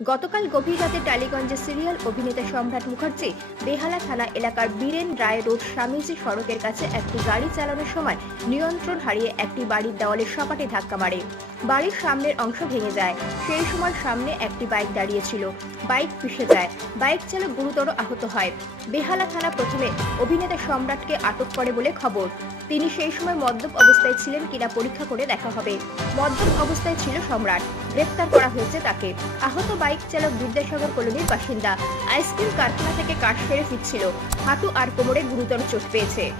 গতকাল গভীর রাতে টালিগঞ্জে সিরিয়াল অভিনেতা সম্রাট মুখার্জি বেহালা থানা এলাকার বীরেন রায় রোড স্বামীজি সড়কের কাছে একটি গাড়ি চালানোর সময় নিয়ন্ত্রণ হারিয়ে একটি বাড়ির দেওয়ালে সপাটে ধাক্কা মারে। বাড়ির সামনের অংশ ভেঙে যায়। সেই সময় সামনে একটি বাইক দাঁড়িয়েছিল। বাইক পিষে যায়। বাইক চালক গুরুতর আহত হয়। বেহালা থানা প্রথমে অভিনেতা সম্রাটকে আটক করে বলে খবর। তিনি সেই সময় মদ্যপ অবস্থায় ছিলেন কিনা পরীক্ষা করে দেখা হবে। মদ্যপ অবস্থায় ছিল সম্রাট। গ্রেপ্তার করা হয়েছে তাকে। আহত বাইক চালক বিদ্যাসাগর কলোনির বাসিন্দা। আইসক্রিম কারখানা থেকে কাঠ সেরে ফিরছিল। হাঁটু আর কোমরে গুরুতর চোট পেয়েছে।